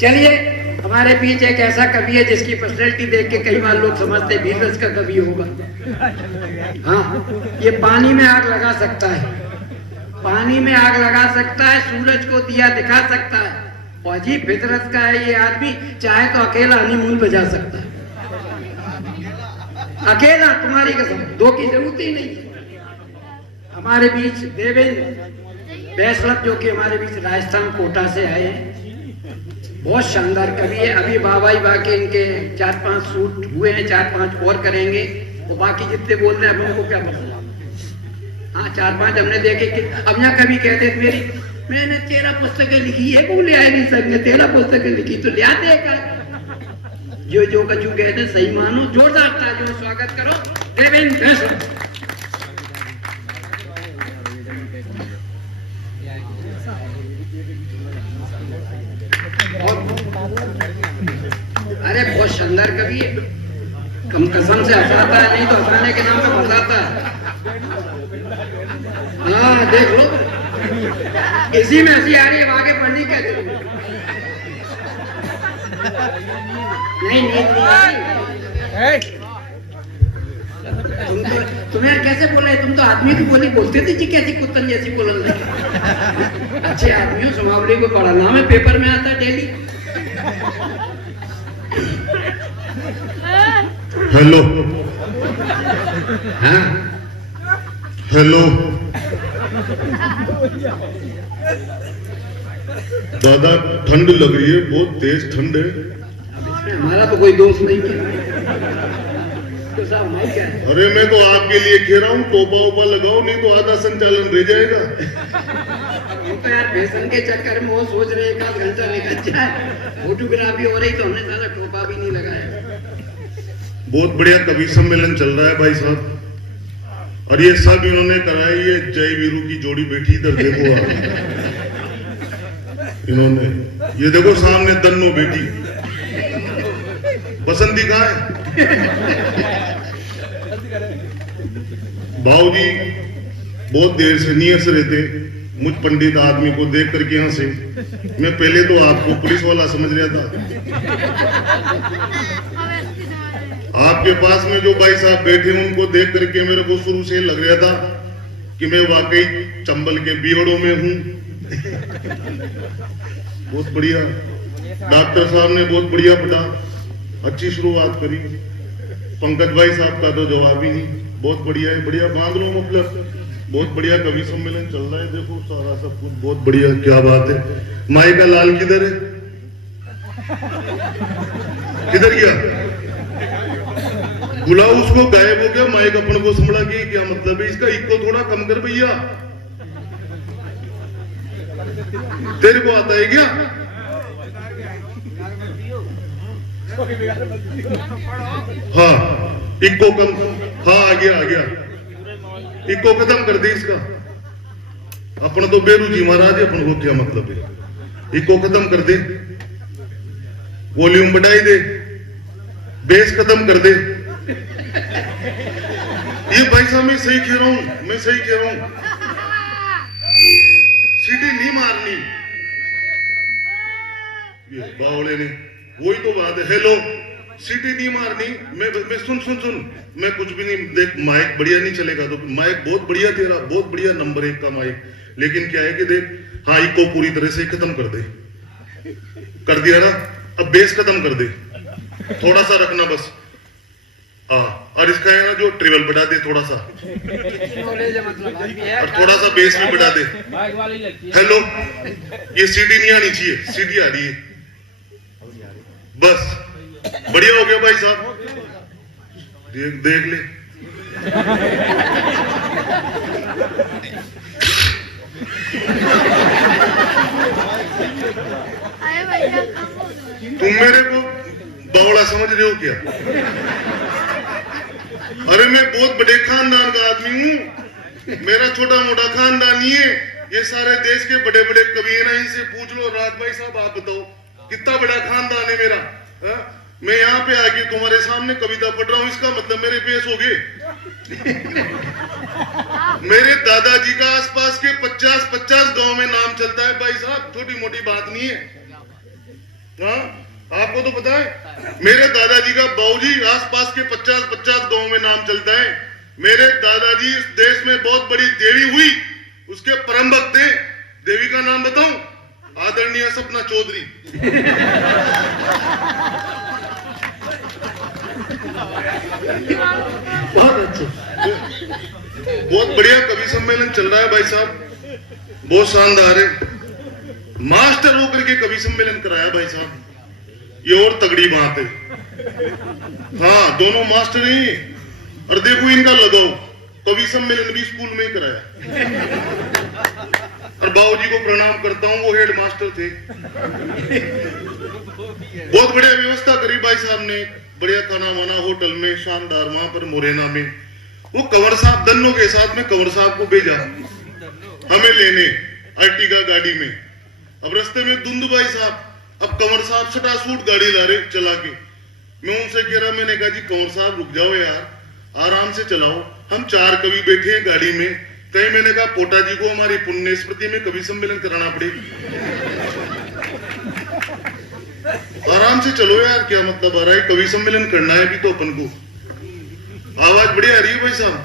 चलिए, हमारे बीच एक ऐसा कवि है जिसकी पर्सनैलिटी देख के कई बार लोग समझते हैं वीर रस का कवि होगा। हाँ, ये पानी में आग लगा सकता है, पानी में आग लगा सकता है, सूरज को दिया दिखा सकता है, और अजीब फितरत का है ये आदमी, चाहे तो अकेला हनीमून पे जा सकता है। अकेला, तुम्हारी कसम, दो की जरूरत ही नहीं। हमारे बीच देवेंद्र वैष्णव जो कि हमारे बीच राजस्थान कोटा से आए हैं, बहुत शानदार कवि है। अभी बाबाई बाकी इनके 4-5 शूट हुए हैं, 4-5 और करेंगे, वो बाकी जितने बोल रहे हैं अब उनको क्या पता। हाँ, 4-5 हमने देखे कि अब यहाँ कभी कहते थे मैंने 13 पुस्तकें लिखी है, वो ले आए नहीं सकते, 13 पुस्तकें लिखी तो ले आते हैं। जो कचू कहते सही मानो, जोरदार तालियों स्वागत करो देवेंद्र वैष्णव। अरे बहुत शानदार कवि है, कम कसम से हंसाता है, नहीं तो हंसाने के नाम पे मजाता है। हाँ देख लो, इसी में हंसी आ रही है, आगे पढ़ने क्या जरूरत। नहीं तुम्हें कैसे बोला है, तुम तो आदमी की बोली बोलते थे जी, कैसी कुत्तन जैसी बोलन लगे। अच्छे आदमियों समावली को पढ़ाना में पेपर में आता डेली। हेलो, हाँ हेलो दादा, ठंड लग रही है, बहुत तेज ठंड है। हमारा तो कोई दोस्त नहीं है। तो साहब मैं क्या है? अरे मैं तो आपके लिए कह रहा हूँ, टोपा ओपा लगाओ, नहीं तो आधा संचालन रह जाएगा। वो तो यार फैशन के चक्कर में वो सोच रहे एक आध घंटा निकल जाए, फोटोग्राफी हो रही तो हमने सारा टोपा भी नहीं लगाया। बहुत बढ़िया कवि सम्मेलन चल रहा है भाई साहब, और ये सब इन्होंने कराई। ये जय वीरू की जोड़ी बैठी इधर देखो आप। इन्होंने ये देखो सामने दन्नो बेटी बसंती कहाँ है? भाऊजी बहुत देर से नहीं हंस रहे थे मुझ पंडित आदमी को देख करके। यहाँ से मैं पहले तो आपको पुलिस वाला समझ रहा था। आपके पास में जो भाई साहब बैठे उनको देख करके मेरे को शुरू से लग रहा था कि मैं वाकई चंबल के बीहड़ों में हूँ। बहुत बढ़िया, डॉक्टर साहब ने बहुत बढ़िया पढ़ा, अच्छी शुरुआत करी। पंकज भाई साहब का तो जवाब ही नहीं, बहुत बढ़िया है, बढ़िया बांध लो मतलब। बहुत बढ़िया कवि सम्मेलन चल रहा है, देखो सारा सब कुछ बहुत बढ़िया, क्या बात है। माई का लाल किधर है? किधर गया? बुलाओ उसको, गायब हो गया। माइक अपन को संभला के क्या मतलब है इसका? इको थोड़ा कम कर भैया, तेरे को आता है क्या? हाँ इको कम, हाँ आ गया आ गया, इको खत्म कर दे इसका। अपन तो बेरू जी महाराज, अपन को क्या मतलब है? इको खत्म कर दे, वॉल्यूम बढ़ाई दे, बेस खत्म कर दे। ये भाई साहब मैं सही कह रहा हूं, मैं सही कह रहा हूं, सीटी नहीं मारनी। ये बावले ने वही तो बात है। हेलो, सीटी नहीं मारनी। मैं सुन, मैं कुछ भी नहीं देख। माइक बढ़िया नहीं चलेगा तो माइक बहुत बढ़िया तेरा, बहुत बढ़िया नंबर 1 का माइक। लेकिन क्या है कि देख, हाँ इको पूरी तरह से खत्म कर दे, कर दिया ना। अब बेस खत्म कर दे, थोड़ा सा रखना बस। हाँ, और इसका है ना जो ट्रिबल बढ़ा दे थोड़ा सा, और थोड़ा सा बेस भी बढ़ा दे। हेलो, ये सीटी नहीं आनी चाहिए, सीटी आ रही है, बस बढ़िया हो गया भाई साहब। देख ले तुम मेरे को बावड़ा समझ रहे हो क्या? अरे मैं बहुत बड़े खानदान का आदमी हूँ, मेरा छोटा मोटा खानदान नहीं है। ये सारे देश के बड़े बड़े कवि हैं ना, इनसे पूछ लो। राज भाई साहब आप बताओ कितना बड़ा खानदान है मेरा। हा? मैं यहाँ पे आके तुम्हारे सामने कविता पढ़ रहा हूँ, इसका मतलब मेरे पेश हो गए। मेरे दादाजी का आसपास के 50-50 गांव में नाम चलता है भाई साहब, छोटी मोटी बात नहीं है। हाँ, आपको तो पता है मेरे दादाजी का बाबूजी आसपास के 50-50 गांव में नाम चलता है। मेरे दादाजी इस देश में बहुत बड़ी देवी हुई, उसके परम भक्त थे। देवी का नाम बताऊं? आदरणीय सपना चौधरी। बहुत अच्छे। बहुत बढ़िया कवि सम्मेलन चल रहा है भाई साहब, बहुत शानदार है। मास्टर होकर के कवि सम्मेलन कराया भाई साहब, ये और तगड़ी बात है। हाँ, दोनों मास्टर ही। और देखो इनका लगाओ, कवि सम्मेलन भी स्कूल में ही कराया। और बाबूजी को प्रणाम करता हूँ, वो हेड मास्टर थे। बहुत बढ़िया व्यवस्था करी भाई साहब ने, बढ़िया खाना वाना होटल में शानदार, वहां पर मुरैना में। वो कंवर साहब दन्नों के साथ में कंवर साहब को भेजा हमें लेने अर्टिगा गाड़ी में। अब रास्ते में धुंध भाई साहब, अब कंवर साहब सटासूट गाड़ी ला रहे चला के। मैं उनसे कह रहा, मैंने कहा जी कंवर साहब रुक जाओ यार, आराम से चलाओ, हम 4 कवि बैठे हैं गाड़ी में। कहीं मैंने कहा पोटा जी को हमारी पुण्य स्मृति में कवि सम्मेलन कराना पड़े। आराम से चलो यार, क्या मतलब आ रहा है, कवि सम्मेलन करना है भी तो अपन को। आवाज बढ़िया आ रही है भाई साहब,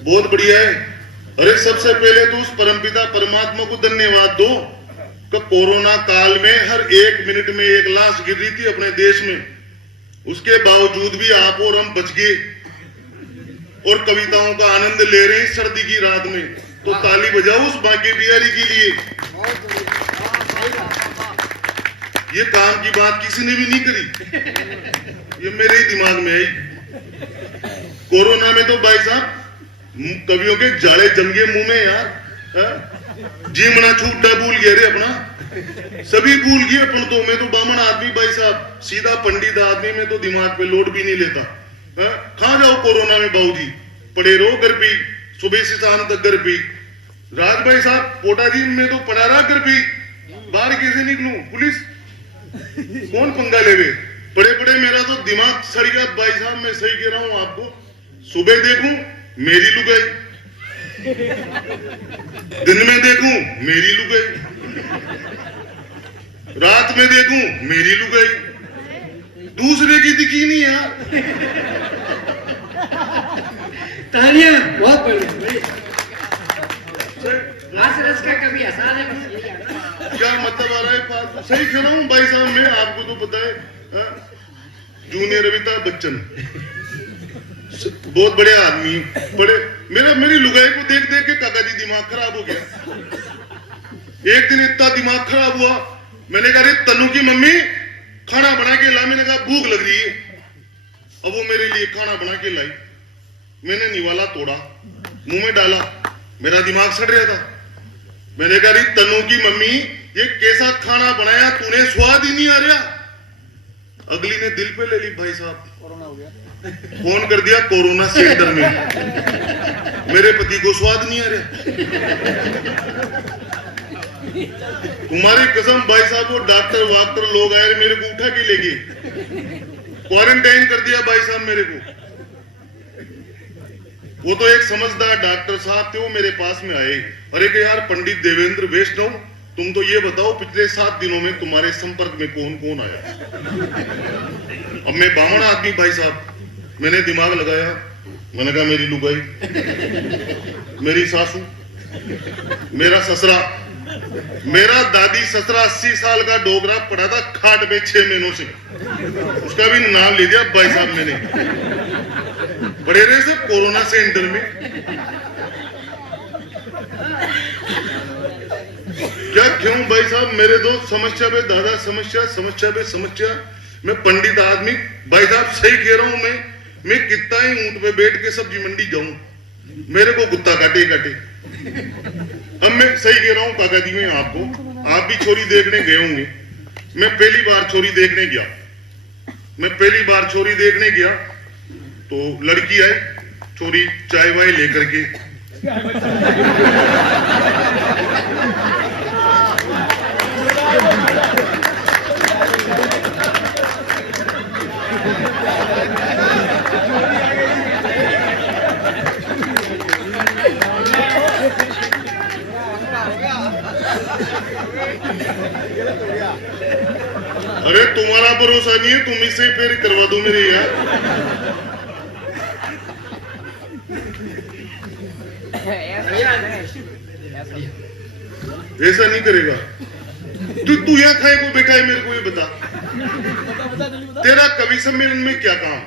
बहुत बढ़िया है। अरे सबसे पहले तो उस परमपिता परमात्मा को धन्यवाद दो कि कोरोना काल में हर 1 मिनट में 1 लाश गिर रही थी अपने देश में, उसके बावजूद भी आप और हम बच गए और कविताओं का आनंद ले रहे हैं सर्दी की रात में। तो ताली बजाओ उस बांके बिहारी के लिए। ये काम की बात किसी ने भी नहीं करी, ये मेरे ही दिमाग में आई। कोरोना में तो भाई साहब कवियों के जाले जम गए मुंह में यार। जीमना छूटा भूल गया रे अपना, सभी भूल गए अपन तो। मैं तो बामण आदमी भाई साहब, सीधा पंडित आदमी, में तो दिमाग पे लोड भी नहीं लेता। कहां जाओ कोरोना में बाबूजी, पड़े रहो घर पे, सुबह से शाम तक घर पे। राज भाई साहब पोटा जी मैं तो पड़ा रहा घर पे, बाहर कैसे निकलूं, पुलिस कौन पंगा लेवे, पड़े पड़े मेरा तो दिमाग सड़ गया भाई साहब। मैं सही कह रहा हूं आपको, सुबह देखूं मेरी लुगाई, दिन में देखूं मेरी लुगाई, रात में देखूं मेरी लुगाई, दूसरे की दिखी नहीं यार। तालियां बहुत बढ़िया। हास्य रस का कभी आसान है, क्या मतलब आ रहा है, सही कह रहा हूं भाई साहब मैं, आपको तो पता है। जूनियर अमिताभ बच्चन बहुत बड़े आदमी, बड़े मेरी लुगाई को देख देख के काका जी दिमाग खराब हो गया। एक दिन इतना दिमाग खराब हुआ, मैंने कहा तनु की मम्मी खाना बना के ला। मैंने कहा भूख लग रही है। अब वो मेरे लिए खाना बना के लाई, मैंने निवाला तोड़ा, मुंह में डाला, मेरा दिमाग सड़ रहा था। मैंने कहा तनु की मम्मी ये कैसा खाना बनाया तूने, स्वाद ही नहीं आ रहा। अगली ने दिल पे ले ली भाई साहब, कोरोना हो गया, फोन कर दिया कोरोना सेंटर में, मेरे पति को स्वाद नहीं आ रहा। तुम्हारी कसम भाई साहब, वो डॉक्टर वाक्टर लोग आए मेरे को उठा के ले गए, क्वारंटाइन कर दिया भाई साहब मेरे को। वो तो एक समझदार डॉक्टर साहब थे, वो मेरे पास में आए, अरे कि यार पंडित देवेंद्र वैष्णव तुम तो ये बताओ पिछले 7 दिनों में तुम्हारे संपर्क में कौन कौन आया। अब मैं बामण आदमी भाई साहब, मैंने दिमाग लगाया, मैंने कहा मेरी लुगाई, मेरी सासू, मेरा ससुरा, मेरा दादी ससुरा 80 साल का डोगरा पड़ा था खाट में 6 महीनों से, उसका भी नाम ले दिया भाई साहब मैंने। बड़े रहे सब कोरोना सेंटर में, क्या क्यों भाई साहब, मेरे दोस्त समस्या पे दादा समस्या, समस्या पे समस्या। मैं पंडित आदमी भाई साहब, सही कह रहा हूं मैं कितना ही ऊंट पे बैठ के सब्जी मंडी जाऊं, मेरे को गुत्ता काटे काटे। अब मैं सही कह रहा हूं काका जी, मैं आपको, आप भी छोरी देखने गए होंगे। मैं पहली बार छोरी देखने गया, तो लड़की आई, छोरी चाय वाय लेकर के, अरे तुम्हारा भरोसा नहीं है, तुम इससे फिर करवा दो मेरे यार। ऐसा नहीं करेगा। तू यहाँ खाए को बैठा है, मेरे को ये बता, तेरा कवि सम्मेलन में क्या काम?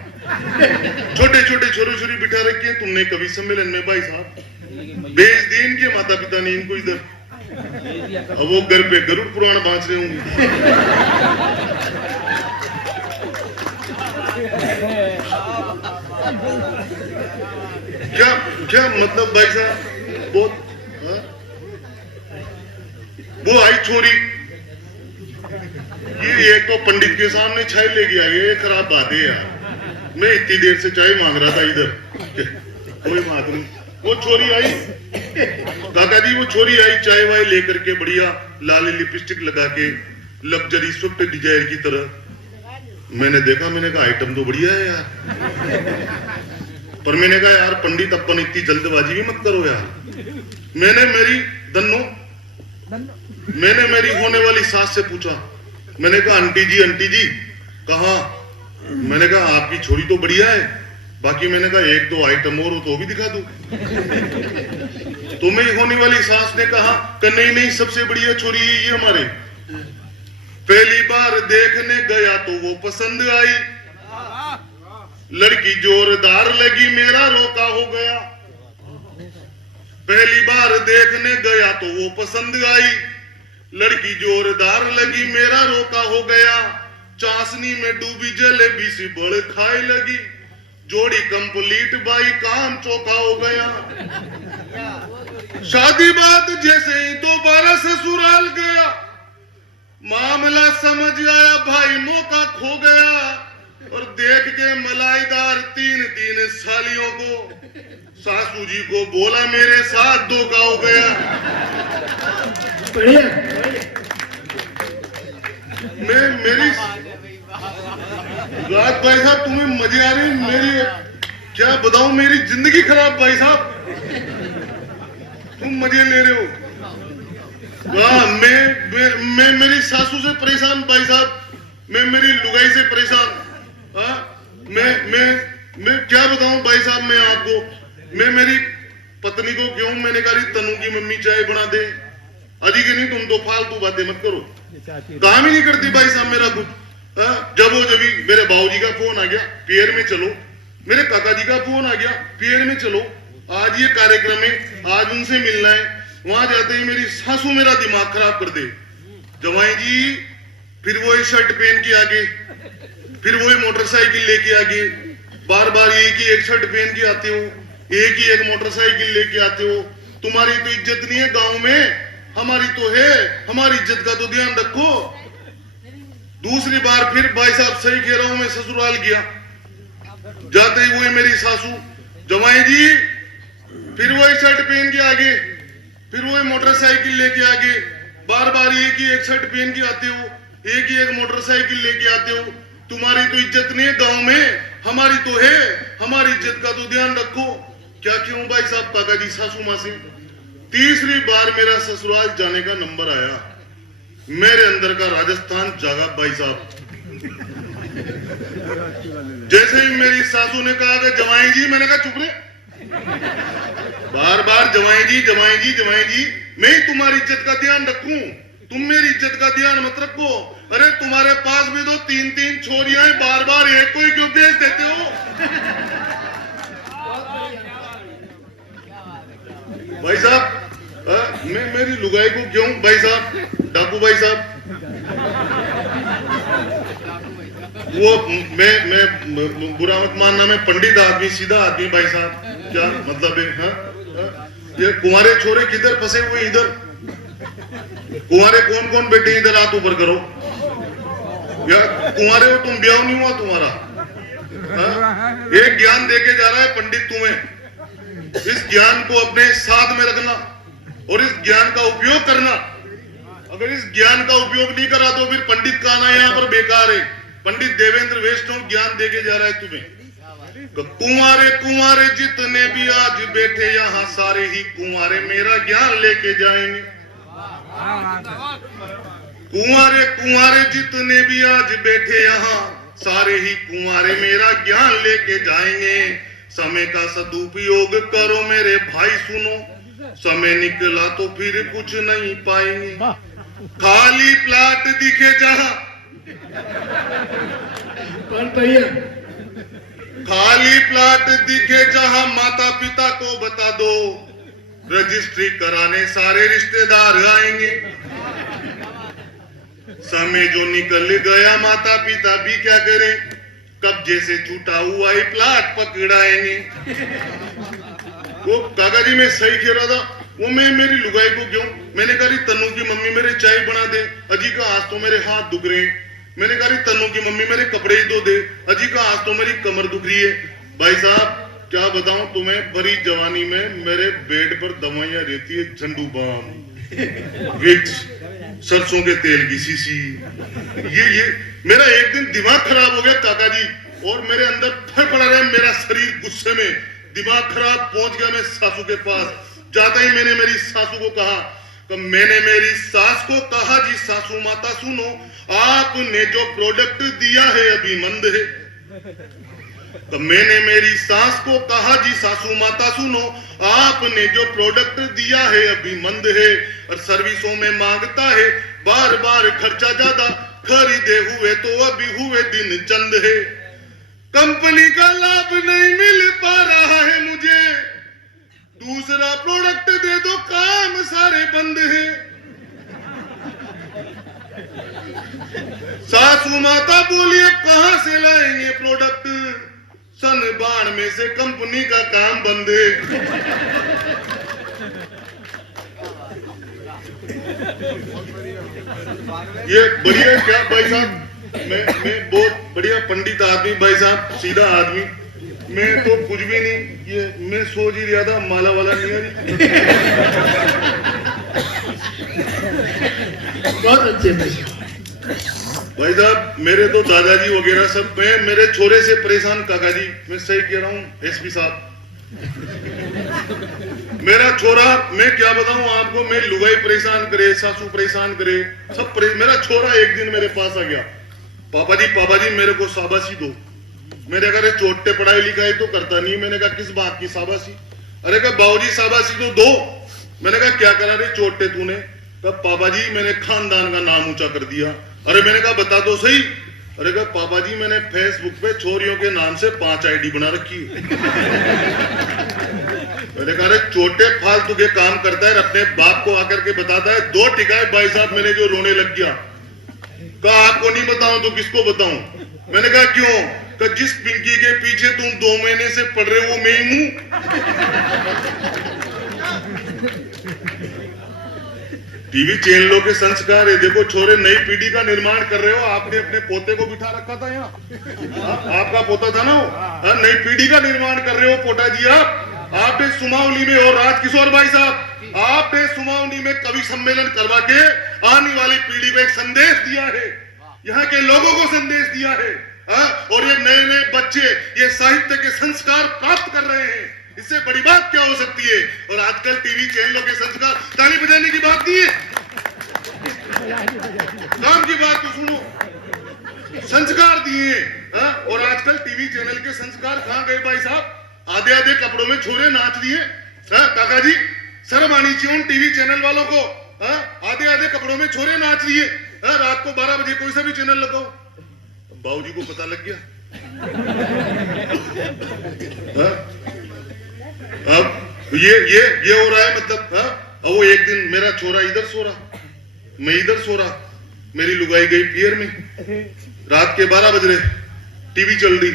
छोटे छोटे छोरे छोरी बिठा रखे हैं तुमने कवि सम्मेलन में। भाई साहब भेज दिए इनके माता पिता ने इनको इधर, अब वो घर पे गरुड़ पुराण बांच रहे होंगे। क्या क्या मतलब भाई साहब, बहुत वो आई छोरी, ये एक तो पंडित के सामने चाय लेके आई है, ये खराब बात है यार। मैं इतनी देर से चाय मांग रहा था इधर, कोई बात नहीं। वो छोरी आई काका जी, वो छोरी आई चाय वाय लेकर के, बढ़िया लाल लिपस्टिक लगा के, लग्जरी स्विफ्ट डिजायर की तरह। मैंने देखा, मैंने कहा आइटम तो बढ़िया है यार, पर मैंने कहा यार पंडित अपन इतनी जल्दबाजी भी मत करो यार। मैंने मेरी होने वाली सास से पूछा, मैंने कहा आंटी जी कहा? मैंने कहा आपकी छोरी तो बढ़िया है, बाकी मैंने कहा एक दो आइटम और हो तो भी दिखा दूं। तो मेरी होने वाली सास ने कहा कि नहीं सबसे बढ़िया छोरी ये हमारे, पहली बार देखने गया तो वो पसंद आई, लड़की जोरदार लगी मेरा रोका हो गया। पहली बार देखने गया तो वो पसंद आई, लड़की जोरदार लगी मेरा रोका हो गया। चाशनी में डूबी जलेबी सी बड़ खाई लगी, जोड़ी कंप्लीट बाई काम चौका हो गया। शादी बात जैसे ही दोबारा ससुराल गया, मामला समझ आया भाई मौका खो गया। और देख के मलाईदार तीन सालियों को, सासू जी को बोला मेरे साथ धोखा हो गया। मेरी रात भाई साहब तुम्हें मजे आ रही, मेरी क्या बताऊं, मेरी जिंदगी खराब भाई साहब, तुम मजे ले रहे हो। मैं मेरी सासू से परेशान भाई साहब, मैं मेरी लुगाई से परेशान। मैं क्या बताऊं भाई साहब, मैं आपको, मैं मेरी पत्नी को क्यों, मैंने कहा तनु की मम्मी चाय बना दे, अजी की नहीं, तुम तो फालतू बातें मत करो, काम ही नहीं करती भाई साहब मेरा कुछ। जब मेरे बाबूजी का फोन आ गया, पियर में चलो, मेरे काका जी का फोन आ गया, पियर में चलो, आज ये कार्यक्रम है, आज उनसे मिलना है। वहां जाते ही मेरी सासू मेरा दिमाग खराब कर दे, जवाई जी फिर वो शर्ट पहन के आगे, फिर वो मोटरसाइकिल लेके आगे, बार बार एक ही एक शर्ट पहन के आते हो, एक ही एक मोटरसाइकिल लेके आते हो, तुम्हारी तो इज्जत नहीं है गांव में, हमारी तो है, हमारी इज्जत का तो ध्यान रखो। दूसरी बार फिर भाई साहब सही कह रहा हूं, मैं ससुराल गया, जाते ही वो मेरी सासू, जवाई जी फिर वही शर्ट पहन के आगे, फिर वही मोटरसाइकिल लेके आगे, बार बार एक ही एक शर्ट पहन के आते हो, एक ही एक मोटरसाइकिल लेके आते हो, तुम्हारी तो इज्जत नहीं है गांव में, हमारी तो है, हमारी इज्जत का तो ध्यान रखो। क्या क्यों भाई साहब, काका जी सासू माँ से। तीसरी बार मेरा ससुराल जाने का नंबर आया, मेरे अंदर का राजस्थान जागा भाई साहब। जैसे ही मेरी सासू ने कहा कि जवाई जी, मैंने कहा चुप रहे, बार बार जवाई जी जवाई जी जवाई जी, मैं तुम्हारी इज्जत का ध्यान रखूं, तुम मेरी इज्जत का ध्यान मत रखो। अरे तुम्हारे पास भी तो तीन छोरियां, बार बार एक को ही क्यों भेज देते हो? भाई साहब मैं मेरी लुगाई को क्यों, भाई साहब डाकू भाई साहब, वो मैं बुरा मत मानना, मैं पंडित आदमी, सीधा आदमी भाई साहब, क्या मतलब है? ये कुंवारे छोरे किधर फंसे हुए, इधर कुंवारे कौन कौन बैठे, इधर हाथ ऊपर करो। या कुंवारे हो तुम, ब्याह नहीं हुआ तुम्हारा? एक ज्ञान देके जा रहा है पंडित तुम्हें, इस ज्ञान को अपने साथ में रखना और इस ज्ञान का उपयोग करना। अगर इस ज्ञान का उपयोग नहीं करा तो फिर पंडित का आना यहाँ पर बेकार है। पंडित देवेंद्र वैष्णव ज्ञान देके जा रहा है तुम्हें। कुंवारे कुंवारे जितने भी आज बैठे यहाँ, सारे ही कुंवारे मेरा ज्ञान लेके जाएंगे। कुंवारे कुंवारे जितने भी आज बैठे यहाँ सारे ही कुंवारे मेरा ज्ञान लेके जाएंगे। समय का सदुपयोग करो मेरे भाई सुनो, समय निकला तो फिर कुछ नहीं पाएंगे। खाली प्लाट दिखे जहां खाली प्लाट दिखे जहां माता पिता को बता दो, रजिस्ट्री कराने सारे रिश्तेदार आएंगे। समय जो निकल गया माता पिता भी क्या करें, कब्जे से छूटा हुआ ही प्लाट पकड़ाएंगे। वो काका जी मैं सही कह रहा था, वो मैं मेरी लुगाई को क्यों, मैंने कहा तन्नू की मम्मी मेरे चाय बना दे, अजी का आज तो मेरे हाथ दुख रहे हैं। मैंने कहा तन्नू की मम्मी मेरे कपड़े ही धो दे, अजी का आज तो मेरी कमर दुख रही है। भाई साहब क्या बताऊं तुम्हें, भरी जवानी में मेरे बेड पर दवाइयां रहती है, झंडू बाम, विक्स, सरसों के तेल की शीशी। ये मेरा एक दिन दिमाग खराब हो गया काका जी, और मेरे अंदर फड़फड़ा रहा है मेरा शरीर गुस्से में, दिमाग खराब। पहुंच गया मैं सासू के पास, जाता ही मैंने मेरी सासू को कहा कि मैंने मेरी सास को कहा जी सासू माता सुनो, आपने जो प्रोडक्ट दिया है अभी मंद है। तो मैंने मेरी सास को कहा जी सासू माता सुनो, आपने जो प्रोडक्ट दिया है अभी मंद है, और सर्विसों में मांगता है बार बार खर्चा ज्यादा, खरीदे हुए तो अभी हुए दिन चंद है। कंपनी का लाभ नहीं मिल पा रहा है मुझे, दूसरा प्रोडक्ट दे दो काम सारे बंद है। सासू माता बोली अब कहां से लाएंगे प्रोडक्ट, सन बाण में से कंपनी का काम बंद है। ये बढ़िया क्या भाई साहब, मैं बहुत बढ़िया पंडित आदमी भाई साहब, सीधा आदमी, मैं तो कुछ भी नहीं, ये मैं सोच ही रहा था माला वाला नहीं है। बहुत अच्छे भाई साहब मेरे तो दादाजी वगैरह सब, मैं मेरे छोरे से परेशान काका जी, मैं सही कह रहा हूँ एसपी साहब। मेरा छोरा मैं क्या बताऊं आपको, मैं लुगाई परेशान करे, सासू परेशान करे, सब मेरा छोरा एक दिन मेरे पास आ गया, पापा जी मेरे को शाबाशी दो। मैंने कहा चोटे पढ़ाई लिखाई तो करता नहीं। मैंने कहा किस बात की शाबाशी, अरे कहा बाबूजी शाबाशी तो दो। मैंने कहा क्या करा रे चोटे तूने, कहा पापा जी मैंने खानदान का नाम ऊंचा कर दिया। अरे मैंने कहा बता दो सही, अरे कहा पापा जी मैंने फेसबुक पे छोरियों के नाम से 5 आईडी बना रखी है। मैंने कहा चोटे फालतू के काम करता है, अपने बाप को आकर के बताता है। 2 टिकाए भाई साहब मैंने जो रोने लग गया, कहा आपको नहीं बताऊं तो किसको बताऊं। मैंने कहा क्यों, कहा जिस पिंकी के पीछे तुम 2 महीने से पड़ रहे हो वो मैं ही हूं। टीवी चैनलों के संस्कार है, देखो छोरे नई पीढ़ी का निर्माण कर रहे हो। आपने अपने पोते को बिठा रखा था यहाँ, आपका पोता था ना वो, नई पीढ़ी का निर्माण कर रहे हो पोटा जी आपने सुमावली में, और राजकिशोर भाई साहब आपने सुमावली में कवि सम्मेलन करवा के आने वाली पीढ़ी को एक संदेश दिया है, यहाँ के लोगों को संदेश दिया है। और ये नए नए बच्चे ये साहित्य के संस्कार प्राप्त कर रहे हैं, इससे बड़ी बात क्या हो सकती है। और आजकल टीवी चैनलों के संस्कार ताली बजाने की बात नहीं है, काम की बात तो सुनो, संस्कार दिए। और आजकल टीवी चैनल के संस्कार कहां गए भाई साहब, आधे आधे कपड़ों में छोरे नाच दिए। काका जी शर्म आनी चाहिए उन टीवी चैनल वालों को, आधे आधे कपड़ों में छोरे नाच दिए। रात को 12 बजे कोई सा भी चैनल लगाओ, बाबूजी को पता लग गया। अब ये हो रहा है मतलब। अब वो एक दिन मेरा छोरा इधर सो रहा, मैं इधर सो रहा, मेरी लुगाई गई पियर में, रात के 12 बज रहे, टीवी चल रही।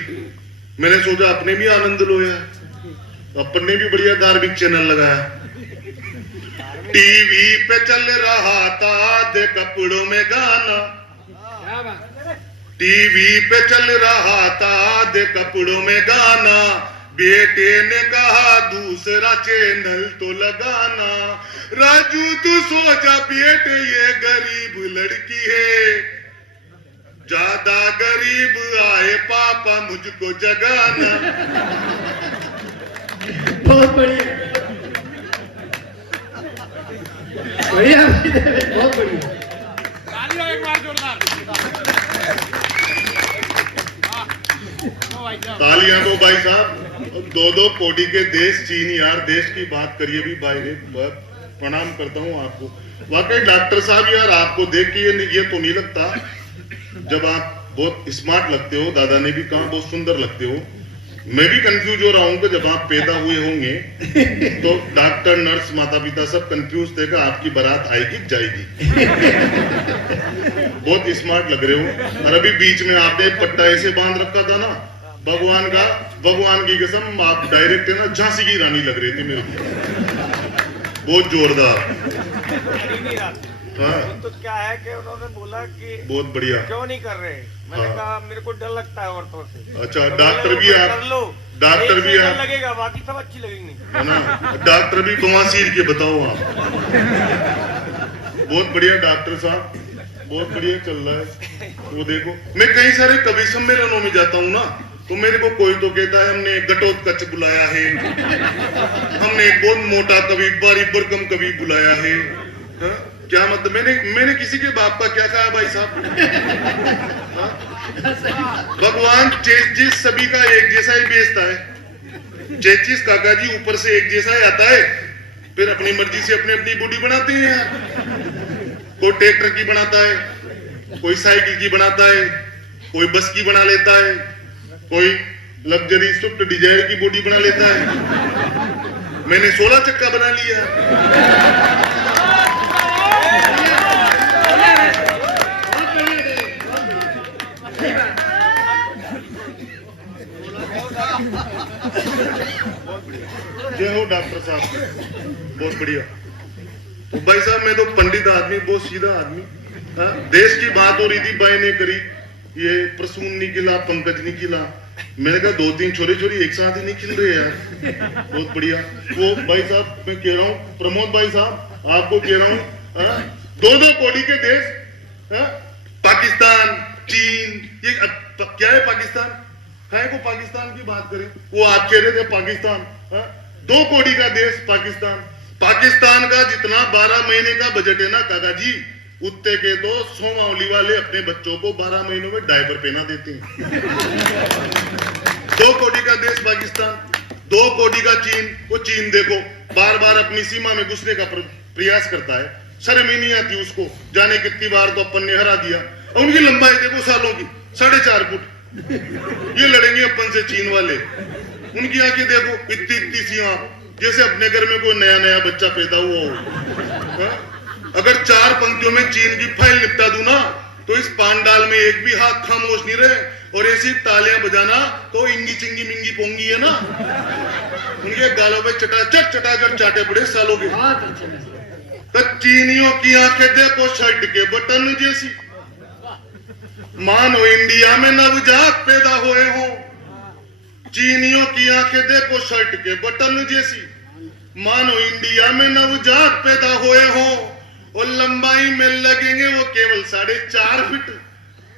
मैंने सोचा अपने भी आनंद लो यार, अपने भी बढ़िया धार्मिक चैनल लगाया। टीवी पे चल रहा था दे कपड़ों में गाना, टीवी पे चल रहा था दे कपड़ों में गाना, बेटे ने कहा दूसरा चैनल तो लगाना। राजू तू सोचा बेटे ये गरीब लड़की है, ज्यादा गरीब आए पापा मुझको जगाना। बहुत बढ़िया, बढ़िया, बहुत बढ़िया। तालियां दो भाई साहब। दो दो कोटी के देश चीन, यार देश की बात करिए भी भाई रे, प्रणाम करता हूँ आपको। वाकई डॉक्टर साहब यार आपको देख के ये तो नहीं लगता, जब आप बहुत स्मार्ट लगते हो, दादा ने भी कहा बहुत सुंदर लगते हो। मैं भी कंफ्यूज हो रहा हूँ कि जब आप पैदा हुए होंगे तो डॉक्टर नर्स माता पिता सब कंफ्यूज थे कि आपकी बारात आएगी जाएगी। बहुत स्मार्ट लग रहे हो। और अभी बीच में आपने पट्टा ऐसे बांध रखा था ना, भगवान की कसम आप डायरेक्ट है ना झांसी की रानी लग रहे थे मेरे को, बहुत जोरदार। हाँ तो क्या है कि उन्होंने बोला कि बहुत बढ़िया, क्यों नहीं कर रहे। मैंने हाँ। कहा मेरे को डर लगता है औरतों से। अच्छा तो डॉक्टर बोले, भी कर आप, लो, डॉक्टर एक भी से डर आप लगेगा, बाकी सब अच्छी लगेंगी। है ना, डॉक्टर भी बवासीर के बताओ आप। बहुत बढ़िया डॉक्टर साहब, बहुत बढ़िया चल रहा है। वो देखो मैं कई सारे कवि सम्मेलनों में जाता हूँ ना, तो मेरे को कोई तो कहता है हमने घटोत्कच बुलाया है, हमने एक बहुत मोटा कवि बारीक बरकम कवि बुलाया है। हा? क्या मतलब मैंने किसी के बाप का क्या कहा भाई साहब। हा? भगवान चेचिस सभी का एक जैसा ही बेचता है। चेचिस काका जी ऊपर से एक जैसा ही आता है, फिर अपनी मर्जी से अपनी अपनी बॉडी बनाते हैं यार। कोई ट्रैक्टर की बनाता है, कोई साइकिल की बनाता है, कोई बस की बना लेता है, कोई लग्जरी स्विफ्ट डिजायर की बॉडी बना लेता है। मैंने 16 चक्का बना लिया। जय हो डॉक्टर साहब, बहुत बढ़िया। तो भाई साहब मैं तो पंडित आदमी, बहुत सीधा आदमी। हाँ? देश की बात हो रही थी, भाई ने करी ये प्रसून नहीं खिला, पंकज नहीं खिला। मैंने कहा 2-3 छोरे छोरी एक साथ ही नहीं खिल रहे यार, बहुत बढ़िया। वो भाई साहब मैं कह रहा हूँ, प्रमोद भाई साहब आपको कह रहा हूँ, 2-2 कोटी के देश, पाकिस्तान, चीन, ये क्या है पाकिस्तान है को पाकिस्तान की बात करें, वो आप कह रहे थे पाकिस्तान, 2 कोटी का देश पाकिस्तान। पाकिस्तान का जितना 12 महीने का बजट है ना काका जी, उतने के तो सोमावली वाले अपने बच्चों को 12 महीनों में डायपर पहना देते हैं। 2 कोटी का देश पाकिस्तान, 2 कोटी का चीन। वो चीन देखो बार बार अपनी सीमा में घुसने का प्रयास करता है, शर्म ही नहीं आती उसको। जाने कितनी बार तो अपन ने हरा दिया। उनकी लंबाई देखो सालों की 4.5 फुट। ये लड़ेंगे अपन से चीन वाले। उनकी आंखें देखो इतनी सी आंख, जैसे अपने घर में कोई नया बच्चा पैदा हुआ हो। अगर 4 पंक्तियों में चीन की फाइल निपटा दूं ना, तो इस पांडाल में एक भी हाथ खामोश नहीं रहे। और ऐसी तालियां बजाना तो इंगी चिंगी मिंगी पोंगी है ना, उनके गालों पे चटाचट चाटे बड़े सालों के। तो चीनियों की आंखें देखो शर्ट के बटन जैसी, मानो इंडिया में नवजात पैदा हुए हो। चीनियों की आंखें देखो शर्ट के बटन जैसी, मानो इंडिया में नवजात पैदा हुए हो। और लंबाई में लगेंगे वो केवल 4.5 फीट,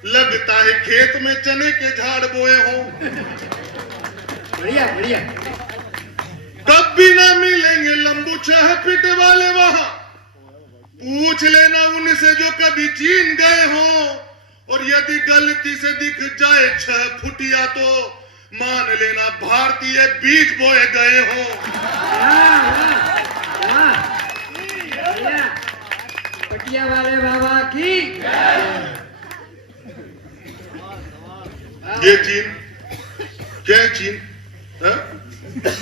लगता है खेत में चने के झाड़ बोए हो। बढ़िया बढ़िया। कभी ना मिलेंगे लंबू 6 फीट वाले वहां, पूछ लेना उनसे जो कभी चीन गए हो। और यदि गलती से दिख जाए 6 फुटिया, तो मान लेना भारतीय बीज बोए गए हो। पटिया वाले बाबा की। ये चीन क्या है? चीन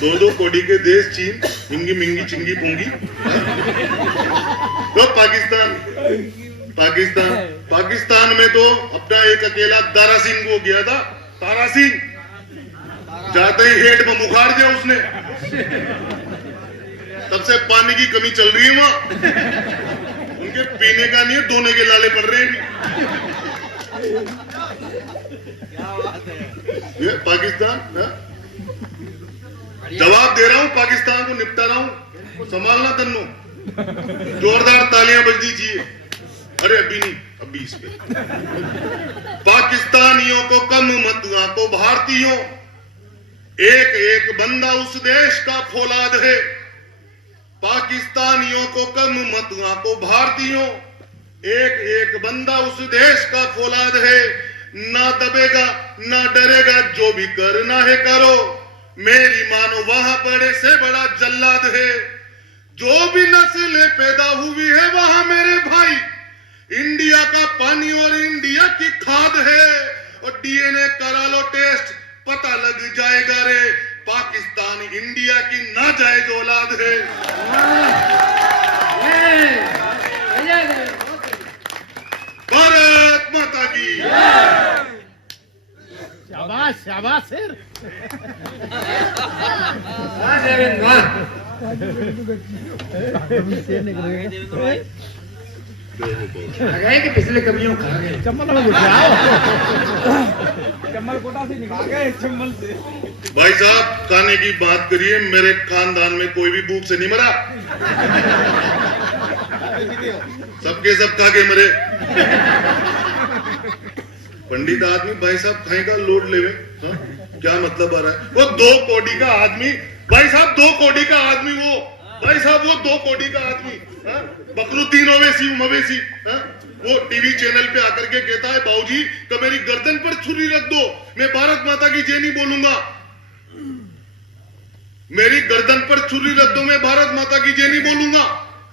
2-2 कोटी के देश चीन, इंगी मिंगी चिंगी पुंगी। तो पाकिस्तान में तो अपना एक अकेला दारा सिंह को गया था। तारा सिंह जाते ही हेड में बुखार दिया उसने, तब से पानी की कमी चल रही है वहां। उनके पीने का नहीं है, धोने के लाले पड़ रहे हैं। ये पाकिस्तान जवाब दे रहा हूं, पाकिस्तान को निपटा रहा हूं, संभालना तन्नो। जोरदार तालियां बजनी चाहिए। अरे अभी नहीं, अभी इस पे। पाकिस्तानियों को कम मत आंको भारतीयों, एक एक बंदा उस देश का फौलाद है। पाकिस्तानियों को कम मत आंको भारतीयों, एक एक बंदा उस देश का फौलाद है। ना दबेगा ना डरेगा, जो भी करना है करो, मेरी मानो वहां बड़े से बड़ा जल्लाद है। जो भी नस्लें पैदा हुई है वहां मेरे भाई इंडिया का पानी और इंडिया की खाद है। और डीएनए करा लो टेस्ट, पता लग जाएगा रे, पाकिस्तान इंडिया की नाजायज औलाद है। भारत माता की शाबाश शाबाश सर। वाह देवेंद्र वाह। आ गए कि पिछले कवियों खा गए। चम्मल कोटा से निकल गए, चम्मल से। भाई साहब खाने की बात करिए, मेरे खानदान में कोई भी भूख से नहीं मरा, सबके सब खा के मरे। पंडित आदमी भाई साहब खाएगा लोड लेवे, हाँ? क्या मतलब आ रहा है? वो 2 कोड़ी का आदमी भाई साहब, 2 कोड़ी का आदमी वो भाई साहब, वो 2 कोड़ी का आदमी, हाँ? बकरुद्दीन ओवैसी मवेशी, हाँ? वो टीवी चैनल पे आकर के कहता है बाबूजी तो मेरी गर्दन पर छुरी रख दो, मैं भारत माता की जय नहीं बोलूंगा। मेरी गर्दन पर छुरी रख दो, मैं भारत माता की जय नहीं बोलूंगा।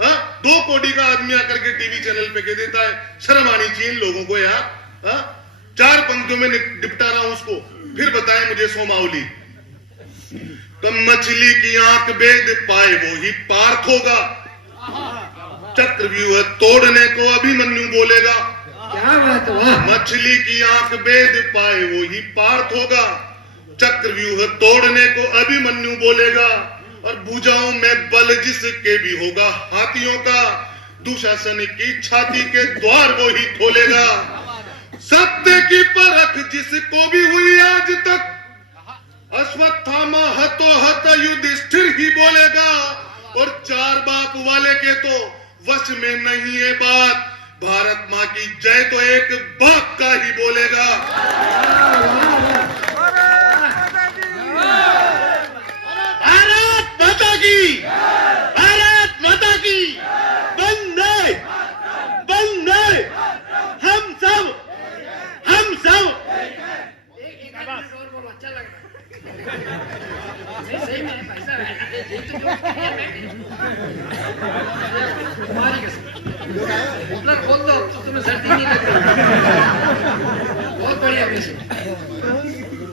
हाँ? 2 कोड़ी का आदमी आकर के टीवी चैनल पे कह देता है, शर्म आनी चाहिए इन लोगों को यार। हाँ? 4 पंक्तियों में निपटा रहा हूं उसको, फिर बताएं मुझे सोमावली। तो मछली की आंख भेद पाए वो ही पार्थ होगा, चक्रव्यूह तोड़ने को अभिमन्यु बोलेगा। क्या बात वाह। मछली की आंख भेद पाए वो ही पार्थ होगा, चक्रव्यूह तोड़ने को अभिमन्यु बोलेगा। और भुजाओं में बल जिसके भी होगा हाथियों का, दुशासन की छाती के द्वार वो ही खोलेगा। सत्य की परख जिसको भी हुई आज तक, अश्वत्थामा हतो हत युधिष्ठिर ही बोलेगा। और 4 बाप वाले के तो वश में नहीं है बात, भारत माँ की जय तो एक बाप का ही बोलेगा। भारत माता की, भारत माता की, वंदे वंदे। हम सब एक आदमी और बोलो, अच्छा लग रहा है। सही में पैसा है तो जो तुम्हारी कसम बोल दो तो तुम्हें सर्दी नहीं लग रही। बहुत बढ़िया वैसे।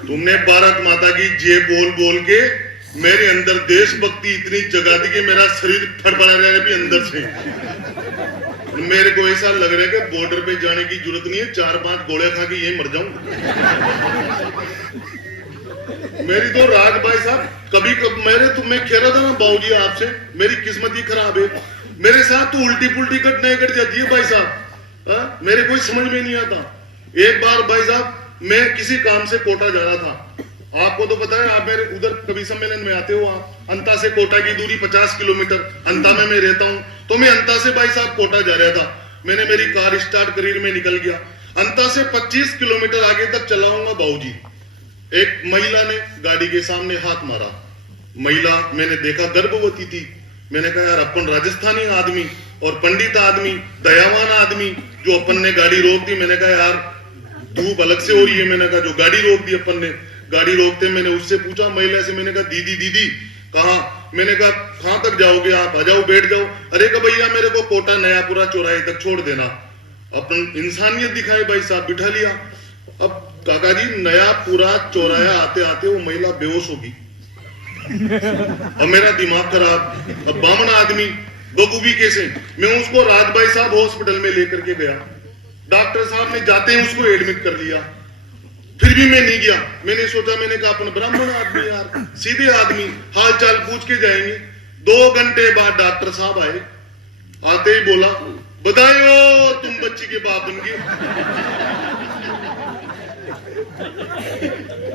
तुमने भारत माता की जय बोल बोल के मेरे अंदर देशभक्ति इतनी जगा दी कि मेरा शरीर फड़फड़ा रहा है भी अंदर से। मेरे को ऐसा लग रहा है कि बॉर्डर पे जाने की जरूरत नहीं है, 4-5 गोले खा के यही मर जाऊं। मेरी तो राज भाई साहब कभी मैं कह रहा था ना बाबूजी आपसे, मेरी किस्मत ही खराब है, मेरे साथ तो उल्टी पुल्टी घटनाएं घट जाती है भाई साहब। मेरे कोई समझ में नहीं आता। एक बार भाई साहब मैं किसी काम से कोटा जा रहा था, आपको तो पता है, आप मेरे उधर कवि सम्मेलन में आते हो, आप अंता से कोटा की दूरी 50 किलोमीटर, अंता में मैं रहता हूं, तो मैं अंता से भाई साहब कोटा जा रहा था। मैंने मेरी कार स्टार्ट करी, मैं निकल गया। अंता से 25 किलोमीटर आगे तक चलाऊंगा बाबूजी, एक महिला ने गाड़ी के सामने हाथ मारा। महिला मैंने देखा गर्भवती थी। मैंने कहा यार अपन राजस्थानी आदमी और पंडित आदमी, दयावान आदमी, जो अपन ने गाड़ी रोक दी। मैंने कहा यार धूप अलग से हो रही है, मैंने कहा जो गाड़ी रोक दी अपन ने। गाड़ी रोकते मैंने उससे पूछा, महिला से, मैंने कहा दीदी दीदी कहाँ? मैंने कहा कहां तक जाओगे आप, आ जाओ बैठ जाओ। अरे कहा भैया मेरे को कोटा नयापुरा चौराहे तक छोड़ देना। अपन इंसानियत दिखाए भाई साहब, बिठा लिया। अब काका जी नयापुरा चौराहा आते आते वो महिला बेहोश होगी। अब मेरा दिमाग खराब, अब बामन आदमी बखूबी कैसे, मैं उसको राज भाई साहब हॉस्पिटल में लेकर के गया। डॉक्टर साहब ने जाते ही उसको एडमिट कर लिया। फिर भी मैं नहीं गया। मैंने सोचा, मैंने कहा अपन ब्राह्मण आदमी यार, सीधे आदमी, हाल चाल पूछ के जाएंगे। 2 घंटे बाद डॉक्टर साहब आए। आते ही बोला, बधाई तुम बच्ची के बाप बन गए।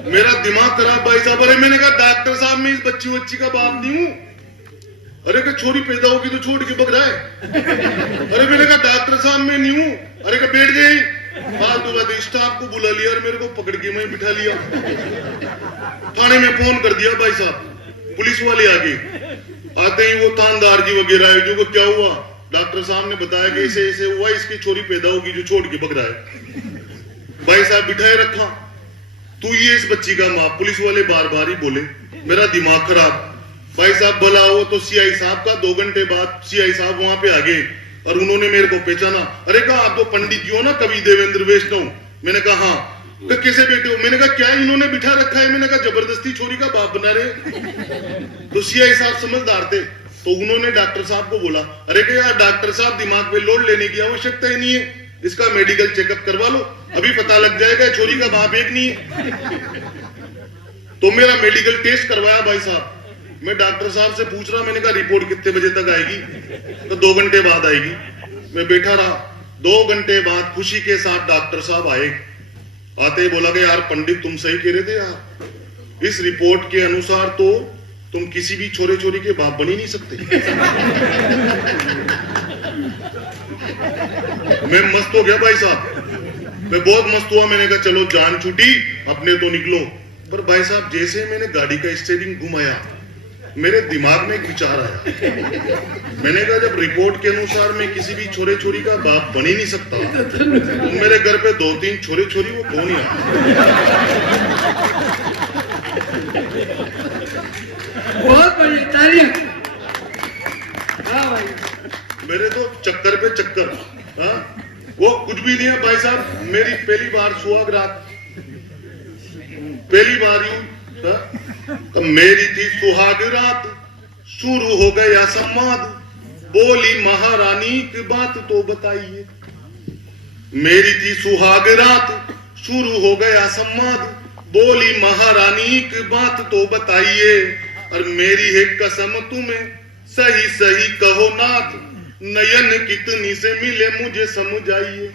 मेरा दिमाग खराब भाई साहब। अरे मैंने कहा डॉक्टर साहब मैं इस बच्ची का बाप नहीं हूं। अरे का छोरी पैदा होगी तो छोड़ के भग रहा है। अरे मैंने कहा डॉक्टर साहब मैं नहीं हूं। अरे का बैठ गए, फालतू बात, स्टाफ को बुला लिया और मेरे को पकड़ के वहीं बिठा लिया। थाने में फोन कर दिया भाई साहब, पुलिस वाले आ गए। आते ही वो थानेदार जी वगैरह है, जो को क्या हुआ? डॉक्टर साहब ने बताया कि ऐसे ऐसे हुआ, इसकी छोरी पैदा होगी जो छोड़ के भग रहा है। भाई साहब बिठाए रखा, तू ये इस बच्ची का माँ। पुलिस वाले बार बार ही बोले, मेरा दिमाग खराब। भाई साहब भला हो तो सीआई साहब का 2 घंटे बाद सीआई साहब वहां पे आ गए और उन्होंने मेरे को पहचाना। अरे कहा आप तो पंडित जी हो ना, कवि देवेंद्र वैष्णव? मैंने कहा हाँ। कैसे बेटे हो? मैंने कहा क्या इन्होंने बिठा रखा है? मैंने कहा जबरदस्ती छोरी का बाप बना रहे। तो सीआई साहब समझदार थे, तो उन्होंने डॉक्टर साहब को बोला, अरे क्या यार डॉक्टर साहब दिमाग पे लोड लेने की आवश्यकता ही नहीं है, इसका मेडिकल चेकअप करवा लो, अभी पता लग जाएगा छोरी का बाप एक नहीं है। तो मेरा मेडिकल टेस्ट करवाया भाई साहब। मैं डॉक्टर साहब से पूछ रहा, मैंने कहा रिपोर्ट कितने बजे तक आएगी? तो 2 घंटे बाद आएगी। मैं बैठा रहा, 2 घंटे बाद खुशी के साथ डॉक्टर साहब आए। आते ही बोला कि यार पंडित तुम सही कह रहे थे यार, इस रिपोर्ट के अनुसार तो तुम किसी भी छोरे छोरी के बाप बन ही नहीं सकते। मैं मस्त हो गया भाई साहब, मैं बहुत मस्त हुआ। मैंने कहा चलो जान छूटी, अपने तो निकलो। पर भाई साहब जैसे मैंने गाड़ी का स्टीयरिंग घुमाया, मेरे दिमाग में एक विचार आया। मैंने कहा जब रिपोर्ट के अनुसार मैं किसी भी छोरे छोरी का बाप बन ही नहीं सकता, तो मेरे घर पे 2-3 छोरे छोरी वो कौन है? बहुत बड़ी तारीफ। हाँ भाई, मेरे तो चक्कर पे चक्कर। हाँ वो कुछ भी नहीं है भाई साहब। मेरी पहली बार सुहाग रात, पहली बार यूं तो मेरी थी सुहाग रात, शुरू हो गया संवाद, बोली महारानी की बात तो बताइए। मेरी थी सुहाग रात, शुरू हो गया संवाद, बोली महारानी की बात तो बताइए। और मेरी है कसम तुम्हें सही सही कहो नाथ, नयन कितनी से मिले मुझे समझाइए।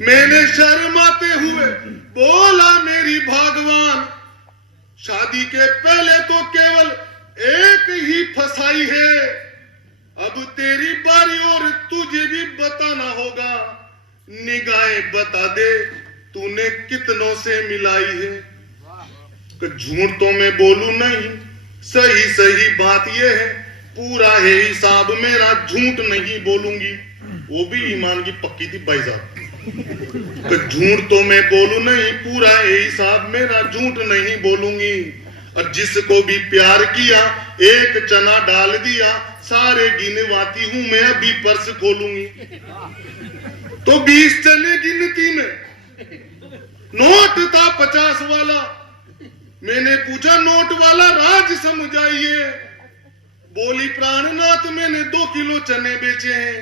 मैंने शर्माते हुए बोला मेरी भगवान, शादी के पहले तो केवल एक ही फसाई है, अब तेरी बारी और तुझे भी बताना होगा, निगाहें बता दे तूने कितनों से मिलाई है। झूठ तो मैं बोलूं नहीं, सही सही बात यह है, पूरा है हिसाब मेरा, झूठ नहीं बोलूंगी। वो भी ईमान की पक्की थी भाई साहब। झूठ तो मैं बोलूं नहीं, पूरा है हिसाब मेरा, झूठ नहीं बोलूंगी। और जिसको भी प्यार किया एक चना डाल दिया, सारे गिनवाती हूं मैं अभी पर्स खोलूंगी। तो 20 चने गिनती में नोट था 50 वाला, मैंने पूछा नोट वाला राज समझाइए। बोली प्राणनाथ मैंने 2 किलो चने बेचे हैं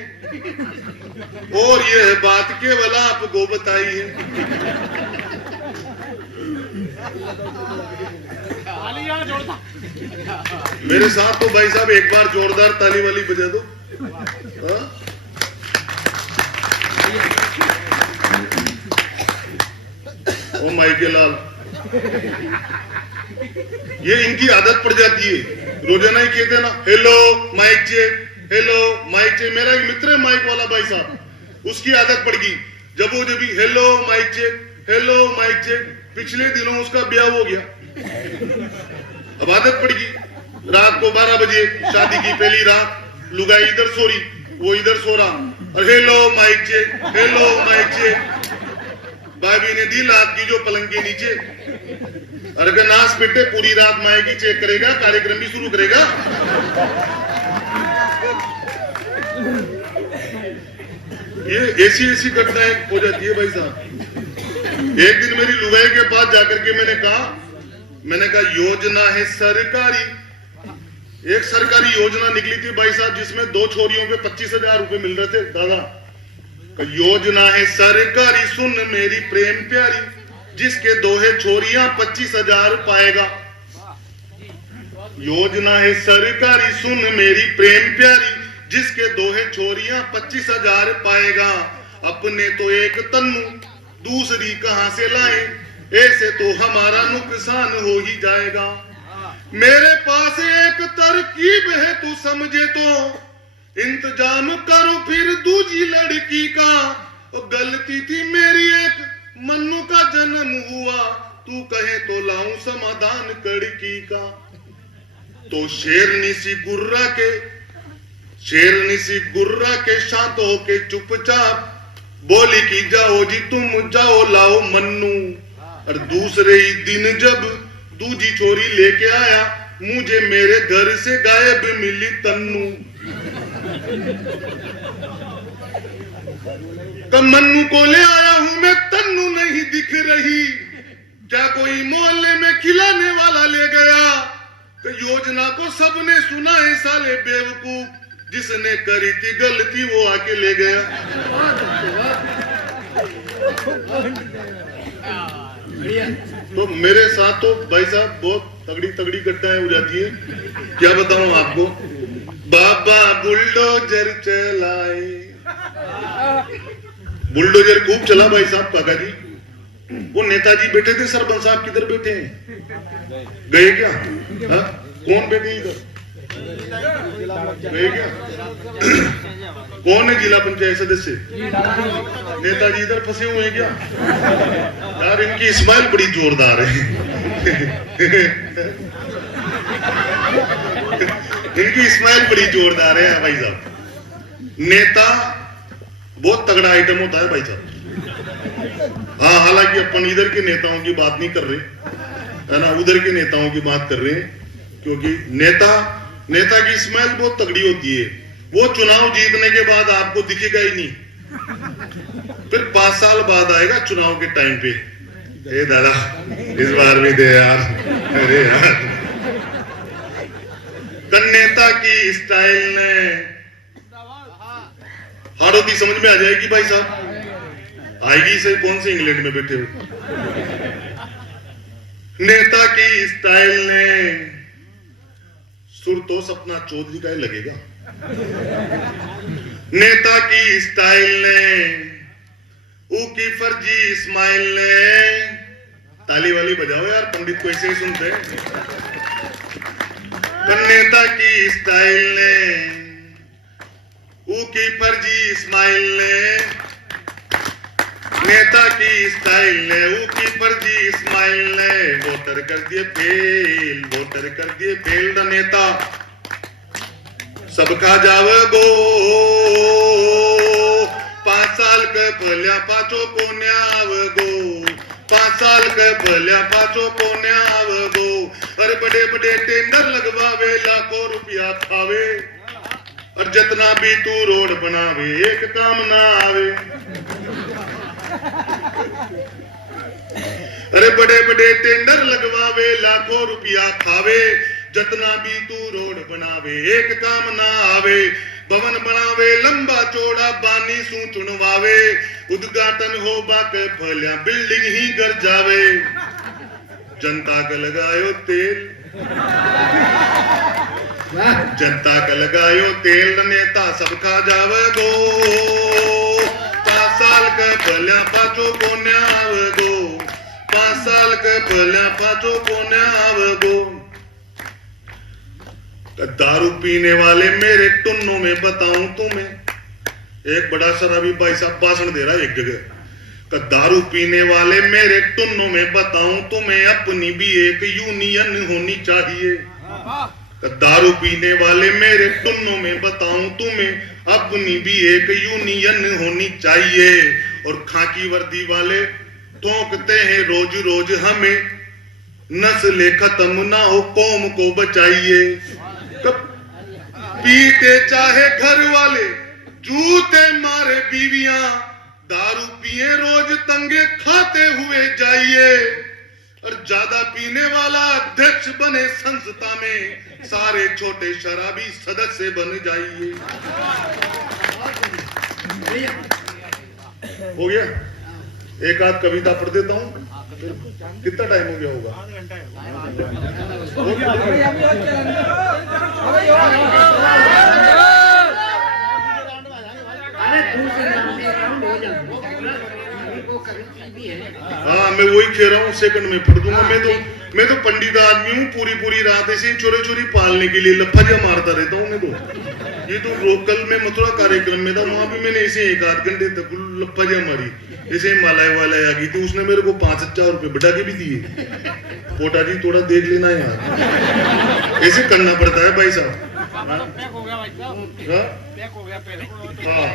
और यह बात केवल आपको बताई है। मेरे साथ तो भाई साहब एक बार जोरदार ताली वाली बजा दो। ओ माइके लाल, ये इनकी आदत पड़ जाती है, रोजाना ही कहते ना hello mic check, hello mic check. मेरा एक मित्र है माइक वाला भाई साहब, उसकी आदत पड़ गई, जब वो जब भी hello mic check, hello mic check. पिछले दिनों उसका ब्याह हो गया, अब आदत पड़ गई। रात को 12 बजे शादी की पहली रात, लुगाई इधर सो रही, वो इधर सो रहा, और hello mic check, hello mic check. भाभी ने दी लात की जो पलंग के नीचे, और अगर नाच पिटे पूरी रात माए की चेक करेगा, कार्यक्रम भी शुरू करेगा। ये ऐसी ऐसी घटनाएं हो जाती है भाई साहब। एक दिन मेरी लुगाई के पास जाकर के मैंने कहा योजना है सरकारी, एक सरकारी योजना निकली थी भाई साहब, जिसमें 2 छोरियों पे 25,000 रुपए मिल रहे थे। दादा योजना है सरकारी, सुन मेरी प्रेम प्यारी, जिसके 2 है छोरियां 25,000 पाएगा। योजना है सरकारी, सुन मेरी प्रेम प्यारी, जिसके 2 है छोरियां 25,000 पाएगा। अपने तो एक तन्नू, दूसरी कहां से लाए, ऐसे तो हमारा नुकसान हो ही जाएगा। मेरे पास एक तरकीब है, तू समझे तो इंतजाम करो फिर दूजी लड़की का। गलती थी मेरी एक, मन्नू का जन्म हुआ, तू कहे तो लाऊं समाधान कड़की का। तो शेरनी सी गुर्रा के शांत होके चुपचाप बोली कि जाओ जी तुम जाओ लाओ मन्नू। और दूसरे ही दिन जब दूजी छोरी लेके आया, मुझे मेरे घर से गायब मिली तन्नू। मन्नू को ले आया हूं मैं, तन्नू नहीं दिख रही। क्या कोई मोहल्ले में खिलाने वाला ले गया? योजना को सबने सुना है साले बेवकूफ, जिसने करी थी गलती वो आके ले गया। तो मेरे साथ तो भाई साहब बहुत तगड़ी तगड़ी घटनाएं हो जाती है, क्या बताऊं आपको। बाबा बुलडोजर चलाए, बुलडोजर खूब चला भाई साहब काका जी। वो नेताजी बैठे थे, सरपंच साहब किधर बैठे हैं? गए क्या? हा? कौन बैठे इधर? गए क्या? कौन है जिला पंचायत सदस्य? नेताजी इधर फंसे हुए हैं क्या? यार इनकी स्माइल बड़ी जोरदार है। इनकी स्माइल बड़ी जोरदार है भाई साहब। नेता बहुत तगड़ा आइटम होता है भाई साहब। हाँ, हालांकि अपन इधर के नेताओं की बात नहीं कर रहे, है ना, उधर के नेताओं की बात कर रहे हैं, क्योंकि नेता की स्मेल बहुत तगड़ी होती है। वो चुनाव जीतने के बाद आपको दिखेगा ही नहीं, फिर 5 साल बाद आएगा चुनाव के टाइम पे। ए दादा इस बार भी दे यार, अरे यार। नेता की स्टाइल ने हाड़ोती समझ में आ जाएगी भाई साहब, आएगी से कौन से इंग्लैंड में बैठे हो। नेता की स्टाइल ने सुर तो सपना चौधरी का ही लगेगा। नेता की स्टाइल ने ऊकी फर्जी स्माइल ने, ताली वाली बजाओ यार, पंडित को ऐसे ही सुनते हैं। नेता की स्टाइल ने ऊकी फर्जी स्माइल ने, नेता की स्टाइल ने ऊकी फर्जी स्माइल ने वोटर कर दिए फेल, वोटर कर दिए फेल। द नेता सबका जावे गो, 5 साल के भल्या पाचो को न्याव गो, 5 साल के भल्या पाचो को न्याव गो। अरे बड़े बड़े टेंडर लगवावे, लाखों रुपया खावे, और जितना भी तू रोड बनावे एक काम ना आवे। अरे बड़े बड़े टेंडर लगवावे, लाखों रुपया खावे, जितना भी तू रोड बनावे एक काम ना आवे। भवन बनावे लंबा चौड़ा, बानी सू चुनवावे, उद्घाटन हो बाके भल्या बिल्डिंग ही गर जावे। जनता का लगायो तेल, जनता का लगायो तेल, नेता सबका जावे गो, 5 साल के भल्या पाचो को न्याव गो, 5 साल के भल्या पाचो को न्याव गो। दारू पीने वाले मेरे टुन्नों में बताऊं तुम्हें, एक बड़ा शराबी भाई साहब भाषण दे रहा है एक जगह, दारू पीने वाले मेरे टुन्नों में बताऊं तुम्हें, अपनी भी एक यूनियन होनी चाहिए। दारू पीने वाले मेरे टुन्नों में बताऊं तुम्हें, अपनी भी एक यूनियन होनी चाहिए। और खाकी वर्दी वाले ठोकते हैं रोज रोज हमें, नस्लें खत्म ना हो कौम को बचाइए। पीते चाहे घर वाले, जूते मारे बीवियां, दारू पिए रोज तंगे खाते हुए जाइए। और ज्यादा पीने वाला अध्यक्ष बने संस्था में, सारे छोटे शराबी सदस्य बन जाइए। हो गया, एक आध कविता पढ़ देता हूँ। कितना टाइम हो गया होगा? हाँ, मैं वही कह रहा हूँ, सेकंड में पढ़ दूंगा। मैं तो पंडित आदमी हूँ, पूरी रात ऐसे चोरी चोरी पालने के लिए लफाजिया मारता रहता हूँ मैं तो। ये तो लोकल में मथुरा कार्यक्रम में था, वहां भी मैंने ऐसे 1 आध घंटे तक लफाजिया मारी। ऐसे मालाय वाला आ गई थी, उसने मेरे को 5,000 रुपए बढ़ा के भी दिए। पोटा जी थोड़ा देख लेना यार, ऐसे करना पड़ता है भाई साहब। अटैक हो गया पहले। हाँ,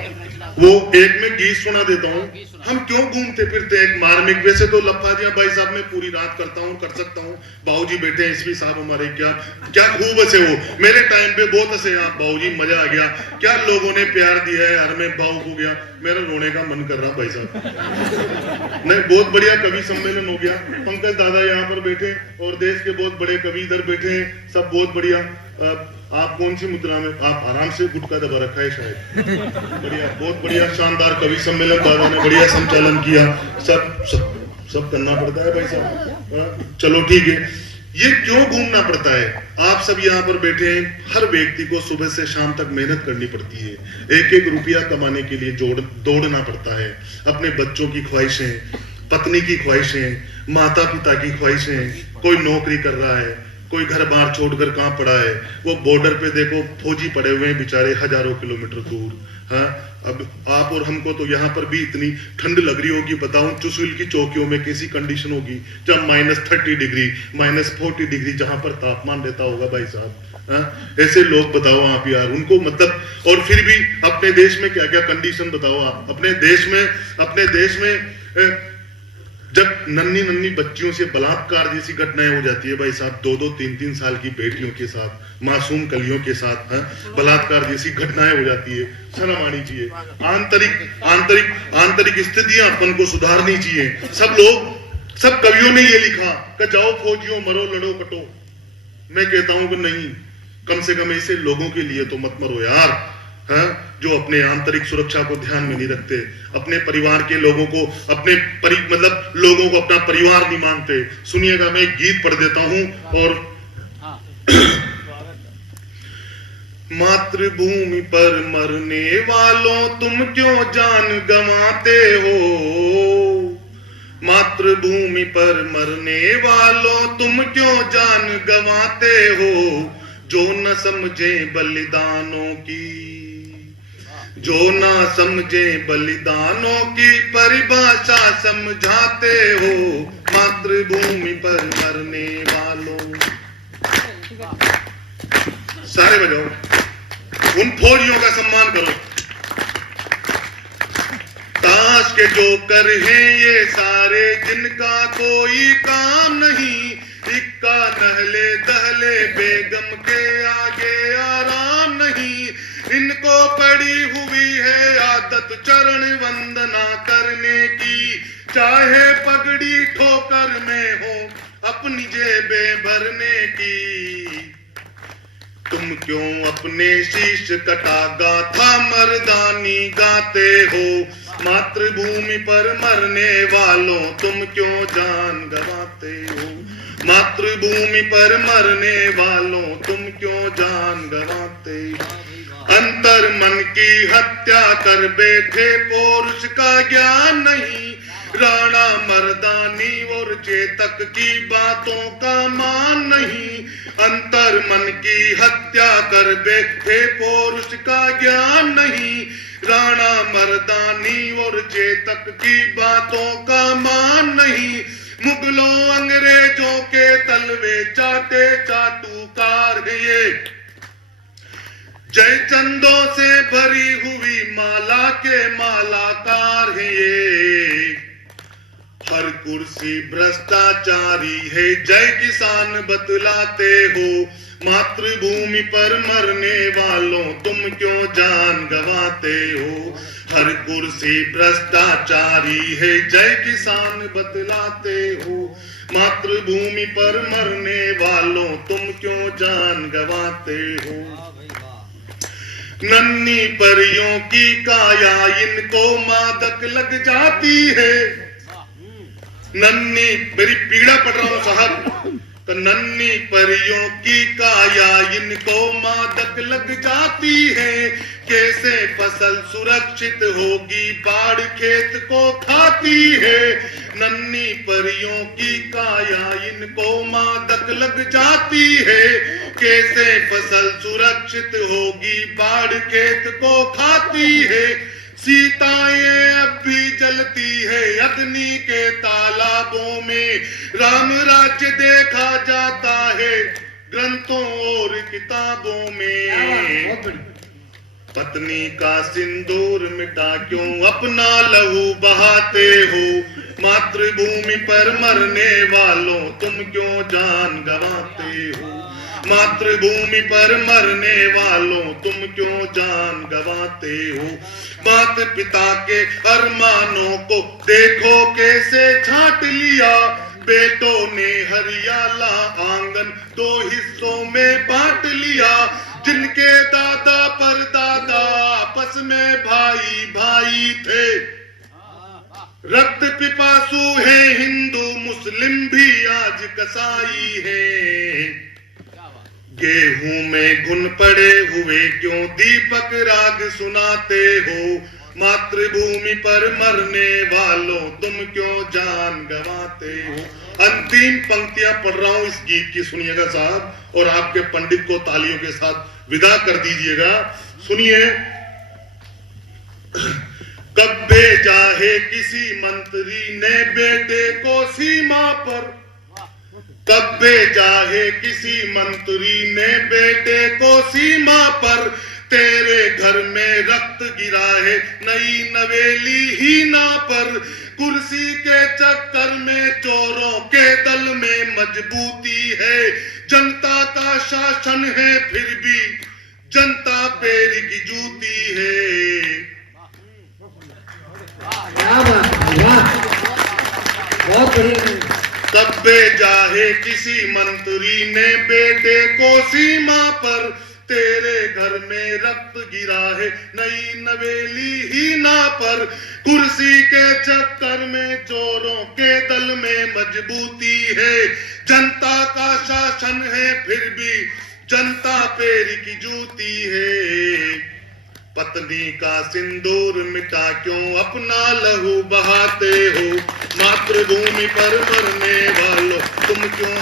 वो एक में गीत सुना देता हूँ। हम क्यों घूमते फिरते हैं मार्मिक, वैसे तो लफाजियां भाई साहब मैं पूरी रात करता हूँ, कर सकता हूँ। बाबूजी बैठे हैं इसमें साहब हमारे, क्या क्या खूब हंसे वो, मेरे टाइम पे बहुत हंसे आप बाबूजी, मजा आ गया, क्या लोगों ने प्यार दिया है, हर में भावुक हो गया, मेरा रोने का मन कर रहा भाई साहब। नहीं, बहुत बढ़िया कवि सम्मेलन हो गया, पंकज दादा यहाँ पर बैठे और देश के बहुत बड़े कवि इधर बैठे हैं, सब बहुत बढ़िया। आप कौन सी मुद्रा में, आप आराम से गुटका दबा रखा है शायद, बढ़िया, बहुत बढ़िया, शानदार कवि सम्मेलन दादा ने बढ़िया संचालन किया, सब करना पड़ता है भाई साहब। चलो ठीक है, ये क्यों घूमना पड़ता है, आप सब यहाँ पर बैठे हैं, हर व्यक्ति को सुबह से शाम तक मेहनत करनी पड़ती है, एक एक रुपया कमाने के लिए दौड़ना पड़ता है, अपने बच्चों की ख्वाहिशें, पत्नी की ख्वाहिशें, माता पिता की ख्वाहिशें, कोई नौकरी कर रहा है, कोई घर बाहर छोड़कर कहाँ पड़ा है, वो बॉर्डर पे देखो फौजी पड़े हुए हैं बेचारे हजारों किलोमीटर दूर। हाँ, अब आप और हमको तो यहाँ पर भी इतनी ठंड लग रही होगी, बताऊं चुशुल की चौकियों में कैसी कंडीशन होगी, जब -30 डिग्री, -40 डिग्री जहां पर तापमान रहता होगा भाई साहब। हाँ, ऐसे लोग बताओ आप यार, उनको मतलब, और फिर भी अपने देश में क्या क्या कंडीशन बताओ आप, अपने देश में जब नन्ही बच्चियों से बलात्कार जैसी घटनाएं हो जाती है भाई साहब, 2-2, 3-3 साल की बेटियों के साथ, मासूम कलियों के साथ बलात्कार जैसी घटनाएं हो जाती है, शर्म आनी चाहिए। आंतरिक स्थितियां अपन को सुधारनी चाहिए। सब कवियों ने ये लिखा कि जाओ फौजियों मरो लड़ो कटो, मैं कहता हूं कि नहीं, कम से कम ऐसे लोगों के लिए तो मत मरो यार, हाँ, जो अपने आंतरिक सुरक्षा को ध्यान में नहीं rखते, अपने परिवार के लोगों को मतलब लोगों को अपना परिवार नहीं मानते। सुनिएगा, मैं एक गीत पढ़ देता हूं और मातृभूमि पर मरने वालों तुम क्यों जान गंवाते हो, मातृभूमि पर मरने वालों तुम क्यों जान गंवाते हो, जो न समझे बलिदानों की, जो ना समझे बलिदानों की परिभाषा समझाते हो, मातृभूमि पर मरने वालों। सारे बजाओ, उन फौजियों का सम्मान करो। ताश के जोकर हैं ये सारे जिनका कोई काम नहीं, इक्का नहले दहले बेगम के आगे आराम नहीं, इनको पड़ी हुई है आदत चरण वंदना करने की, चाहे पगड़ी ठोकर में हो अपनी जेबें भरने की। तुम क्यों अपने शीश कटा गाथा मर्दानी गाते हो, मातृभूमि पर मरने वालों तुम क्यों जान गंवाते हो, मातृभूमि पर मरने वालों तुम क्यों जान गंवाते हो। अंतर मन की हत्या कर बैठे पौरुष का ज्ञान नहीं, राणा मर्दानी और चेतक की बातों का मान नहीं, अंतर मन की हत्या कर बैठे पौरुष का ज्ञान नहीं, राणा मर्दानी और चेतक की बातों का मान नहीं, मुगलों अंग्रेजों के तलवे चाटे चाटुकार है ये, जय चंदों से भरी हुई माला के मालाकार है ये, हर कुर्सी भ्रष्टाचारी है जय किसान बतलाते हो, मातृभूमि पर मरने वालों तुम क्यों जान गंवाते हो, हर कुर्सी भ्रष्टाचारी है जय किसान बतलाते हो, मातृभूमि पर मरने वालों तुम क्यों जान गंवाते हो। नन्ही परियों की काया इनको मादक लग जाती है, नन्ही, मेरी पीड़ा पढ़ रहा हूं साहब, तो नन्ही परियों की काया इनको मादक लग जाती है, कैसे फसल सुरक्षित होगी बाढ़ खेत को खाती है, नन्ही परियों की काया इनको मादक लग जाती है, कैसे फसल सुरक्षित होगी बाढ़ खेत को खाती है, सीताएं अब भी जलती है अग्नि के तालाबों में, राम राज्य देखा जाता है ग्रंथों और किताबों में। पत्नी का सिंदूर मिटा क्यों अपना लहू बहाते हो, मातृभूमि पर मरने वालों तुम क्यों जान गंवाते हो, मातृभूमि पर मरने वालों तुम क्यों जान गंवाते हो, माता पिता के अरमानों को देखो कैसे छाट लिया, बेटों ने हरियाला आंगन दो हिस्सों में बांट लिया, जिनके दादा परदादा आपस में भाई भाई थे, रक्त पिपासु है हिंदू मुस्लिम भी आज कसाई है, गेहूं में घुन पड़े हुए क्यों दीपक राग सुनाते हो, मातृभूमि पर मरने वालों तुम क्यों जान गंवाते हो। अंतिम पंक्तियां पढ़ रहा हूं इस गीत की, सुनिएगा साहब, और आपके पंडित को तालियों के साथ विदा कर दीजिएगा। सुनिए। कब भेजा है किसी मंत्री ने बेटे को सीमा पर, कब भेजा है किसी मंत्री ने बेटे को सीमा पर, तेरे घर में रक्त गिरा है नई नवेली ही ना पर, कुर्सी के चक्कर में चोरों के दल में मजबूती है, जनता का शासन है फिर भी जनता पैर की जूती है। क्या बात है, वाह, बहुत बढ़िया। कब भेजा है किसी मंत्री ने बेटे को सीमा पर, तेरे घर में रक्त गिरा है नई नवेली ही ना पर, कुर्सी के चक्कर में चोरों के दल में मजबूती है, जनता का शासन है फिर भी जनता पैर की जूती है। पत्नी का सिंदूर मिटा क्यों अपना लहू बहाते हो, मातृभूमि पर मरने वालों तुम क्यों